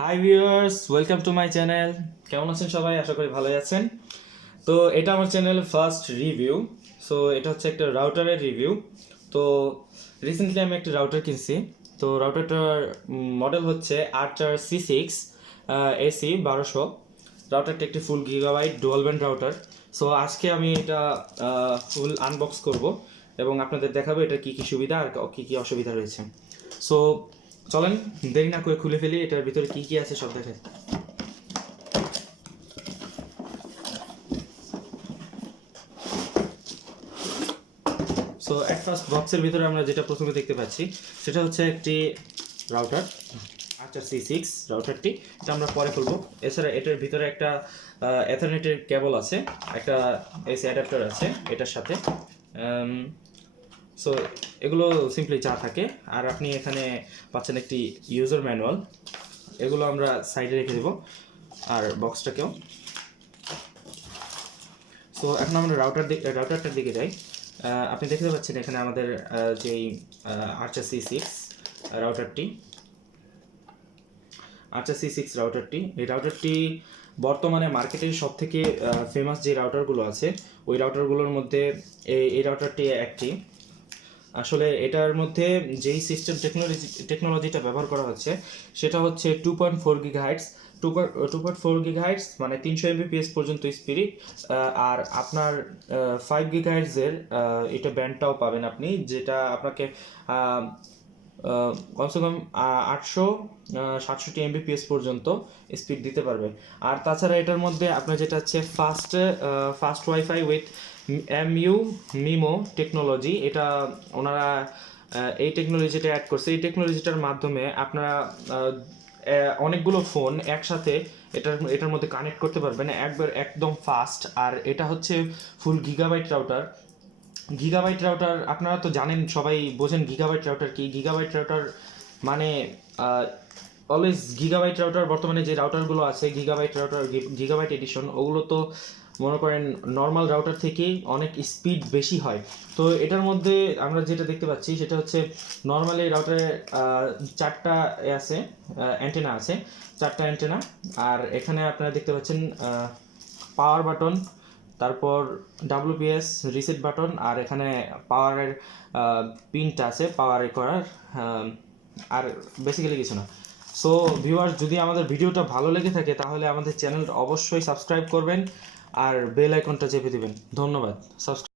Hi viewers, welcome to my channel. কেমন আছেন সবাই? আশা করি ভালোই আছেন। তো এটা আমার চ্যানেলের ফার্স্ট রিভিউ। সো এটা হচ্ছে একটা রাউটারের রিভিউ। তো রিসেন্টলি আমি একটা রাউটার কিনছি। তো রাউটারটার মডেল হচ্ছে R4C6 AC1200। রাউটারটা একটি ফুল gigabyte dual band router. So আজকে আমি এটা ফুল আনবক্স করব এবং আপনাদের দেখাবো এটা কী কী সুবিধা আর কী কী অসুবিধা রয়েছে। সো চলেন দেরি না করে খুলে ফেলি, এটার ভিতরে কী কী আছে সব দেখে। সো অ্যাট ফার্স্ট বক্সের ভিতরে আমরা যেটা প্রথমে দেখতে পাচ্ছি সেটা হচ্ছে একটি রাউটার R4C6 রাউটারটি। এটা আমরা পরে খুলবো। এছাড়া এটার ভিতরে একটা এথারনেটের কেবল আছে, একটা এসি অ্যাডাপ্টার আছে এটার সাথে। সো এগুলো সিম্পলি যা থাকে। আর আপনি এখানে পাচ্ছেন একটি ইউজার ম্যানুয়াল। এগুলো আমরা সাইডে রেখে দেবো, আর বক্সটাকেও। সো এখন আমরা রাউটারটার দিকে যাই। আপনি দেখতে পাচ্ছেন এখানে আমাদের যেই R4C6 রাউটারটি এই রাউটারটি বর্তমানে মার্কেটের সব থেকে ফেমাস যে রাউটারগুলো আছে ওই রাউটারগুলোর মধ্যে এই রাউটারটি একটি। আসলে এটার মধ্যে যেই সিস্টেম টেকনোলজিটা ব্যবহার করা হচ্ছে সেটা হচ্ছে 2.4 গিগাহার্টজ। 2.4 গিগাহার্টজ মানে 300 এমবিপিএস পর্যন্ত স্পিড। আর আপনার 5 গিগাহার্টজের এটা ব্যান্ডটাও পাবেন আপনি, যেটা আপনাকে কমসে কম 867 এমবিপিএস পর্যন্ত স্পিড দিতে পারবে। আর তাছাড়া এটার মধ্যে আপনার যেটা হচ্ছে fast WiFi with MIMO technology, এটা ওনারা এই টেকনোলজিটা অ্যাড করছে। এই টেকনোলজিটার মাধ্যমে আপনারা অনেকগুলো ফোন একসাথে এটার মধ্যে কানেক্ট করতে পারবেন একদম ফাস্ট। আর এটা হচ্ছে ফুল গিগাবাইট রাউটার। আপনারা তো জানেন, সবাই বোঝেন গিগাবাইট রাউটার কি। গিগাবাইট রাউটার মানে অলওয়েজ গিগাবাইট রাউটার, বর্তমানে যে রাউটারগুলো আছে গিগাবাইট এডিশন, ওগুলো তো মনে করেন নর্মাল রাউটার থেকে অনেক স্পিড বেশি হয়। তো এটার মধ্যে আমরা যেটা দেখতে পাচ্ছি সেটা হচ্ছে নর্মালি রাউটারে চারটা অ্যান্টেনা আছে, চারটা অ্যান্টেনা। আর এখানে আপনারা দেখতে পাচ্ছেন পাওয়ার বাটন, তারপর WPS রিসেট বাটন, আর এখানে পাওয়ারের পিনটা আছে পাওয়ার করার। আর বেসিক্যালি কিছু না। সো ভিউয়ার্স, যদি আমাদের ভিডিওটা ভালো লেগে থাকে তাহলে আমাদের চ্যানেলটা অবশ্যই সাবস্ক্রাইব করবেন আর বেল আইকনটা চেপে দিবেন। ধন্যবাদ। সাবস্ক্রাইব